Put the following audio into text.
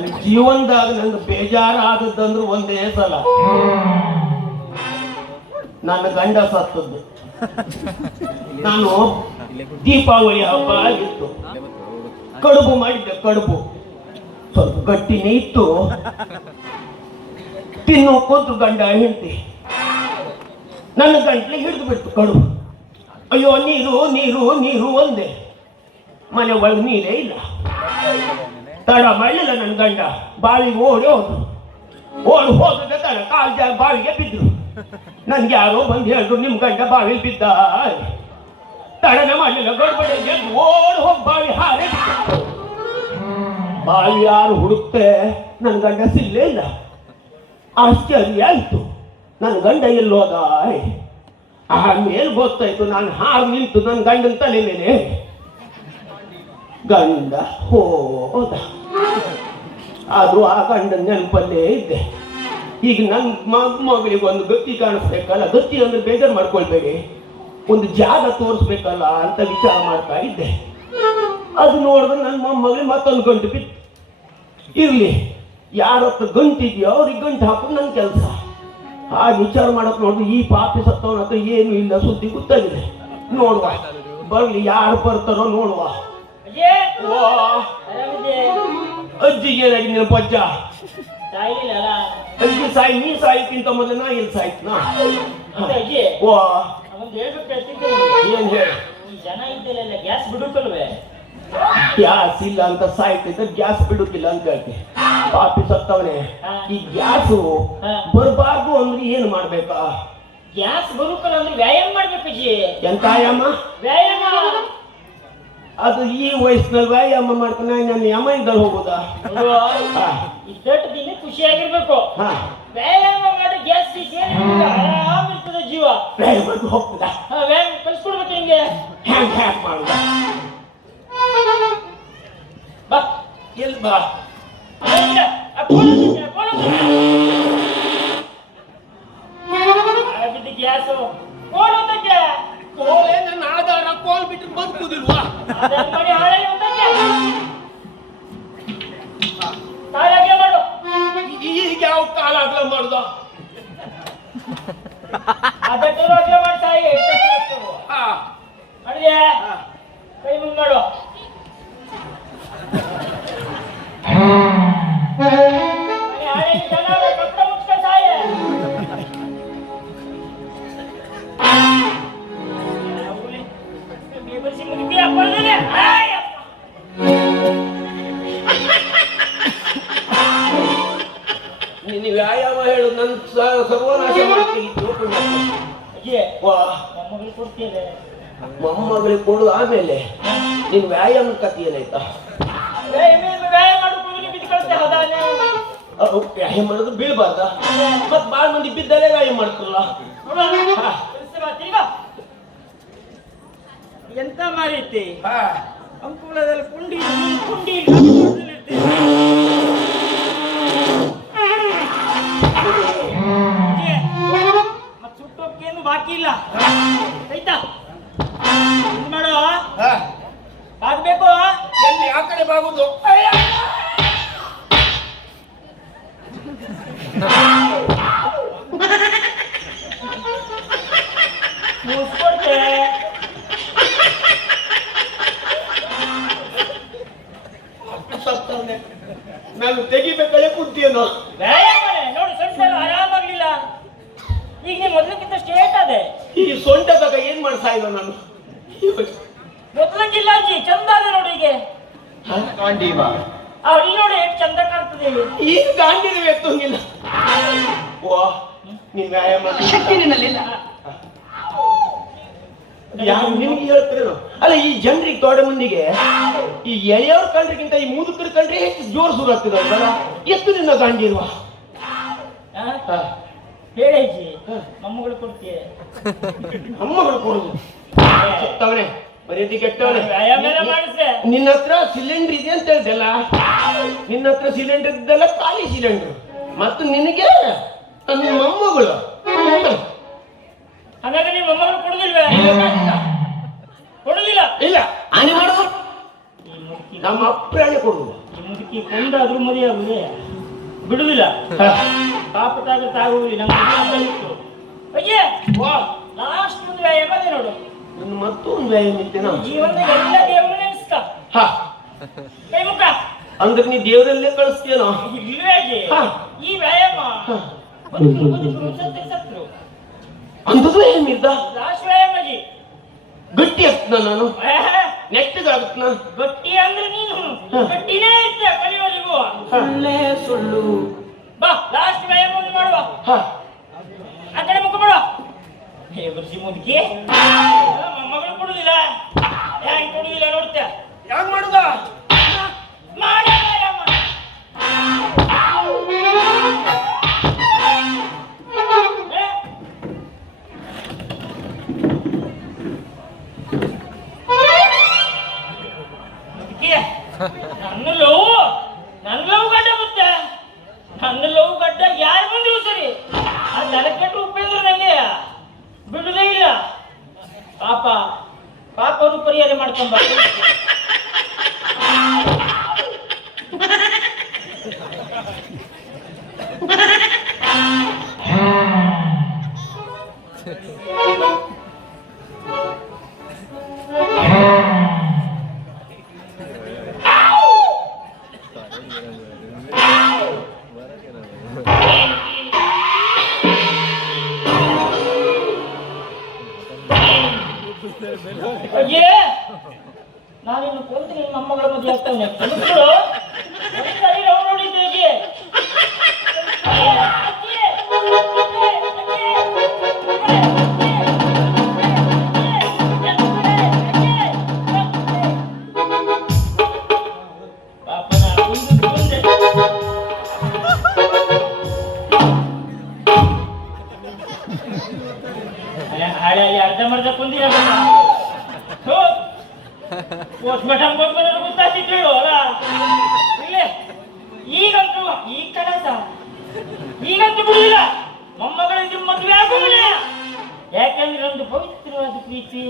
ನನ್ನ ಜೀವನದಾಗ ನಂಗೆ ಬೇಜಾರಾದದ್ದಂದ್ರೆ ಒಂದೇ ಸಲ ನನ್ನ ಗಂಡ ಸತ್ತದ್ದು. ನಾನು ದೀಪಾವಳಿ ಹಬ್ಬ ಆಗಿತ್ತು, ಕಡುಬು ಮಾಡಿದ್ದೆ. ಕಡುಬು ಸ್ವಲ್ಪ ಗಟ್ಟಿನೇ ಇತ್ತು, ತಿನ್ನೋ ಕೂತು ಗಂಡ ಹೆಂಡತಿ ನನ್ನ ಗಂಟ್ಲಿಗೆ ಹಿಡಿದು ಬಿಡ್ತು ಕಡುಬು. ಅಯ್ಯೋ ನೀರು ನೀರು ನೀರು ಒಂದೇ, ಮನೆ ಒಳಗೆ ನೀರೇ ಇಲ್ಲ. ತಡ ಮಾಡಲಿಲ್ಲ ನನ್ನ ಗಂಡ, ಬಾವಿಗೆ ಓಡಿ ಹೋದ ತಡ ಕಾಲ್ ಜಾಗ ಬಾವಿಗೆ ಬಿದ್ರು. ನನ್ಗೆ ಯಾರೋ ಬಂದು ಹೇಳಿದ್ರು ನಿಮ್ ಗಂಡ ಬಾವಿಲಿ ಬಿದ್ದ. ತಡನೆ ಮಾಡಲಿಲ್ಲ, ಗಡ್ಬಡಿ ಓಡಿ ಹೋಗಿ ಬಾವಿ ಹಾರೆ. ಬಾವಿ ಯಾರು ಹುಡುಕ್ತೆ ನನ್ನ ಗಂಡ ಸಿಗ್ಲೇ ಇಲ್ಲ. ಆಶ್ಚರ್ಯ ಆಯ್ತು, ನನ್ನ ಗಂಡ ಎಲ್ಲೋದ. ಆಮೇಲೆ ಗೊತ್ತಾಯ್ತು, ನಾನು ಹಾರು ನಿಂತು ನನ್ನ ಗಂಡನ ತಲೆ ಮೇಲೆ ಗಂಡ ಹೋದ. ಆದ್ರೂ ಆ ಗಂಡನ ನೆನಪಲ್ಲೇ ಇದ್ದೆ. ಈಗ ನನ್ನ ಮಗಳಿಗೆ ಒಂದು ಗತಿ ಕಾಣಿಸ್ಬೇಕಲ್ಲ, ಗತಿ ಅಂದ್ರೆ ಬೇಜಾರು ಮಾಡ್ಕೊಳ್ಬೇಡಿ, ಒಂದು ಜಾಗ ತೋರಿಸ್ಬೇಕಲ್ಲ ಅಂತ ವಿಚಾರ ಮಾಡ್ತಾ ಇದ್ದೆ. ಅದು ನೋಡಿದ್ರೆ ನನ್ನ ಮೊಮ್ಮಗಳಿಗೆ ಮತ್ತೊಂದು ಗಂಟು ಬಿತ್ತು. ಇರ್ಲಿ, ಯಾರತ್ರ ಗಂಟಿದೆಯೋ ಅವ್ರಿಗೆ ಗಂಟು ಹಾಕೋದು ನನ್ನ ಕೆಲಸ. ಆ ವಿಚಾರ ಮಾಡಕ್ ನೋಡಿದ್ರೆ ಈ ಪಾಪಿ ಸತ್ತವನ ಹತ್ರ ಏನು ಇಲ್ಲ, ಸುದ್ದಿ ಗೊತ್ತಾಗಿದೆ. ನೋಡುವ, ಬರ್ಲಿ, ಯಾರು ಬರ್ತಾರೋ ನೋಡುವ. ಅಜ್ಜಿಗೆ ಏನಾಗಿದೆ ನಿನ್ನ ಪಜ್ಜ? ಅಜ್ಜಿ ಸಾಯಿ, ನೀ ಸಾಯಿಕ್ಕಿಂತ ಮೊದಲು ನಾ ಇಲ್ಲಿ ಸಾಯ್ತನಾ? ಏನ್ ಹೇಳಿ? ಜನ ಇದ್ದಲ್ಲ, ಗ್ಯಾಸ್ ಬಿಡುತ್ತಲ್ವೇ? ಗ್ಯಾಸ್ ಇಲ್ಲ ಅಂತ ಸಾಯ್ತೈತೆ, ಗ್ಯಾಸ್ ಬಿಡುತ್ತಿಲ್ಲ ಅಂತ ಹೇಳ್ತಿ. ಪಾಪಿ ಸತ್ತವನೇ, ಈ ಗ್ಯಾಸು ಬರಬಾರ್ದು ಅಂದ್ರೆ ಏನ್ ಮಾಡ್ಬೇಕಾ? ಗ್ಯಾಸ್ ಬರುತ್ತಲ್ಲ ಅಂದ್ರೆ ವ್ಯಾಯಾಮ ಮಾಡ್ಬೇಕು ಅಜ್ಜಿ. ಎಂತ ವ್ಯಾಯಾಮ? ವ್ಯಾಯಾಮ ಅದು ಈ ವಯಸ್ಸಿನಲ್ಲಿ ವ್ಯಾಯಾಮ ಮಾಡ್ಕೊಂಡು ನನ್ನ ಯಮ ಇದ್ದಲ್ಲಿ ಹೋಗುದಾ? ಇದ್ದಟ್ಟು ದಿನ ಖುಷಿಯಾಗಿರ್ಬೇಕು. ವ್ಯಾಯಾಮ ಮಾಡಿ ಗ್ಯಾಸ್ ಆರಾಮ್ ಇರ್ತದೆ ಜೀವ. ವ್ಯಾಯಾಮ ಹೋಗ್ತದ? ವ್ಯಾಯಾಮ ಕಲ್ಸ್ಕೊಡ್ಬೇಕು ನಿಂಗೆ. ಹ್ಯಾಂಗ್ ಹ್ಯಾಂಗ್ ಮಾಡುದ? ಬಾ, ಎಲ್ಲಿ ಬಾ? ಗ್ಯಾಸು ಕೋಲೆ ನನ್ನ ಆಧಾರ, ಕೋಲ್ ಬಿಟ್ಟು ಬದುಕುದಿಲ್ವಾ? ಈಗ ಯಾವ ಕಾಲ ಆಗ್ಲ ಮಾಡುದ? ಕೈ ಮುಂದ್ ಮಾಡು. ನಿನ್ನ ವ್ಯಾಯಾಮ ಹೇಳು, ನನ್ನ ಸರ್ವನಾಶ ಮಾಡ್ತಿತ್ತು. ಮೊಮ್ಮಗಳಿಗೆ ಕೊಡು, ಆಮೇಲೆ ನಿನ್ ವ್ಯಾಯಾಮ ಕಥೆ ಏನಾಯ್ತಾ? ವ್ಯಾಯಾಮ ಮಾಡೋದು ಬೀಳ್ಬಾರ್ದ? ಮತ್ ಬಾಳ ಮಂದಿ ಬಿದ್ದಲ್ಲೇ ವ್ಯಾಯಾಮ ಮಾಡ್ತಾರಲ್ಲ. ಎಂತ ಮಾರೈತಿ ಅಂಕುಳದಲ್ಲಿ ಕುಂಡಿ ಕುಂಡಿ ಮತ್ ಸುಟ್ಟೋಕ್ಕೇನು ಬಾಕಿ ಇಲ್ಲ ಆಯ್ತಾ? ಇದು ಮಾಡು, ಬಾಗ್ಬೇಕು. ಎಲ್ಲಿ ಆ ಕಡೆ ಬಾಗುದು? ಮುಗಿಸ್ಕೊಡ್ತೆ. ನಾನು ತೆಗಿಬೇಕಳೆ ಕುಂತಿಯೇನೋ. ವ್ಯಾಯಾಮನೆ ನೋಡು, ಸೊಂಟ ಆರಾಮಾಗ್ಲಿಲ್ಲ. ಈಗ ನೀ ಮೊದ್ಲಕ್ಕಿಂತ ಸ್ಟೇಟ್ ಅದೇ. ಈ ಸೊಂಟದಾಗ ಏನ್ ಮಾಡ್ತಾ ಇದ್ದ ನಾನು? ಮೊದ್ಲಕ್ಕಿಲ್ಲ ಅಜ್ಜಿ, ಚಂದ ಅದೇ ನೋಡು. ಈಗ ಅಲ್ಲಿ ನೋಡಿ ಎಷ್ಟು ಚಂದ ಕಾಣ್ತದೆ. ಈಗ ಗಾಂಡಿನ ಎತ್ತಂಗಿಲ್ಲ. ಓ, ನೀನ್ ವ್ಯಾಯಾಮ ಶಕ್ತಿ ನಿನ್ನಲ್ಲಿಲ್ಲ. ಯಾರು ನಿಮ್ಗೆ ಹೇಳ್ತೀರೇನೋ? ಅಲ್ಲ, ಈ ಜನರಿಗೆ ದೊಡ್ಡ ಮಂದಿಗೆ ಈ ಎಳೆಯವ್ರ ಕಂಡ್ರಿಗಿಂತ ಈ ಮುದುಕರ ಕಂಡ್ರೆ ಹೆಚ್ಚು ಜೋರು ಶುರು ಆಗ್ತದಲ್ಲ. ಎಷ್ಟು ನಿನ್ನ ಗಾಂಡಿಲ್ವಾ? ಹೇಳಜ್ಜಿ, ಮೊಮ್ಮಗಳು ಕೊಡ್ತೀಯ? ಮೊಮ್ಮಗಳು ಕೊಡುದು ಸತ್ತವನೇ, ಮರ್ಯಾದೆ ಕೆಟ್ಟವನೇ. ನಿನ್ನ ಹತ್ರ ಸಿಲಿಂಡರ್ ಇದೆ ಅಂತ ಹೇಳ್ದಲ್ಲ, ನಿನ್ನ ಹತ್ರ ಸಿಲಿಂಡರ್ ಇದ್ದಲ್ಲ, ಖಾಲಿ ಸಿಲಿಂಡರ್. ಮತ್ತು ನಿನಗೆ ನನ್ನ ಮೊಮ್ಮಗಳು. ಹಾಗಾದ್ರೆ ನಿಮ್ಮ ಮೊಮ್ಮಗಳು ಕೊಡುದಿಲ್ವೇ? ಕೊಡುದಿಲ್ಲ. ಇಲ್ಲ, ಹಾನಿ ಮಾಡುದು ನಮ್ಮ ಅಪ್ರಾಣಿ ಕೊಡುದು. ಮುದುಕಿ ಕೊಂಡಾದ್ರೂ ಮದುವೆ ಆಗುದೇ ಬಿಡುದಿಲ್ಲ. ಪಾಪತಾಗ ತಾಗುವುದಿಲ್ಲ. ನಮ್ಗೆ ಅಯ್ಯೇ ಲಾಸ್ಟ್ ಒಂದು ವ್ಯಾಯಾಮ ಅದೇ ನೋಡು. ಇನ್ನು ಮತ್ತೊಂದು ವ್ಯಾಯಾಮ ಇತ್ತೇನೋ. ಜೀವನದಾಗ ಎಲ್ಲ ದೇವರು ನೆನೆಸ್ತ ಹಾ ಕೈ ಮುಖ ಅಂದ್ರೆ ನೀ ದೇವರಲ್ಲೇ ಕಳಿಸ್ತೇನೋ. ಇಲ್ವೇ ಈ ವ್ಯಾಯಾಮ ಸತ್ರು ಅಂಥದ್ದು ವ್ಯಾಯಾಮ ಇದ್ದ. ಲಾಸ್ಟ್ ವ್ಯಾಯಾಮಜಿ ಗಟ್ಟಿ ಆಗ್ತನ ನಾನು. ನೆಟ್ಟಗಾಗ್ತನ. ಗಟ್ಟಿ ಅಂದ್ರೆ ನೀನು ಗಟ್ಟಿನೇ ಇರ್ತೀಯ ಕಲಿಯುವವರೆಗೂ. ಸುಳ್ಳೇ ಸುಳ್ಳು. ಬಾ ಲಾಸ್ಟ್ ವ್ಯಾಯಾಮ ಒಂದು ಮಾಡುವ. ಆ ಕಡೆ ಮುಖ ಮಾಡುವ. ಹೇ ಬರ್ಸಿ ಮುದುಕಿ ಮಗಳು ಕೊಡುದಿಲ್ಲ. ಹ್ಯಾಂಗ್ ಕೊಡುದಿಲ್ಲ ನೋಡ್ತೀಯ. ಯಾಕೆ ಮಾಡುದ ಮಾಡ ವ್ಯಾಯಾಮ. ನನ್ನ ಲವ್ ಗಡ್ಡ ಮತ್ತೆ ನನ್ನ ಲವ್ ಗಡ್ಡ ಯಾರು ಬಂದ್ರು ಸರಿ ಆ ನೆಲಕೆಟ್ಟು ಉಪೇಂದ್ರ ನಂಗೆ ಬಿಡುದೇ ಇಲ್ಲ. ಪಾಪ ಪಾಪರು ಪರಿಹಾರ ಮಾಡ್ಕೊಂಬ. ಅಯ್ಯೇ ನಾನಿನ್ನು ಕೊಂತ ನಿಮ್ಮ ಮೊಮ್ಮಗಳ ಮದುವೆ ಆಗ್ತಾನೆ. ನೋಡಿದ್ದೆ ಹಳೆ ಅರ್ಧಮರ್ಧ ಕುಂದಿರ ಪೋಸ್ಟ್ ಮಟನ್ ಗೊತ್ತಾಗ್ತಿತ್ತು ಅಲ್ಲ. ಇಲ್ಲೇ ಈಗಂತೂ ಈ ಕನಸ ಈಗಂತೂ ಬಿಡುದಿಲ್ಲ. ಮೊಮ್ಮಗಳಿದ್ರೆ ಮದುವೆ ಆಗುವುದಿಲ್ಲ. ಯಾಕೆಂದ್ರೆ ಒಂದು ಪವಿತ್ರವಾದ ಪ್ರೀತಿ.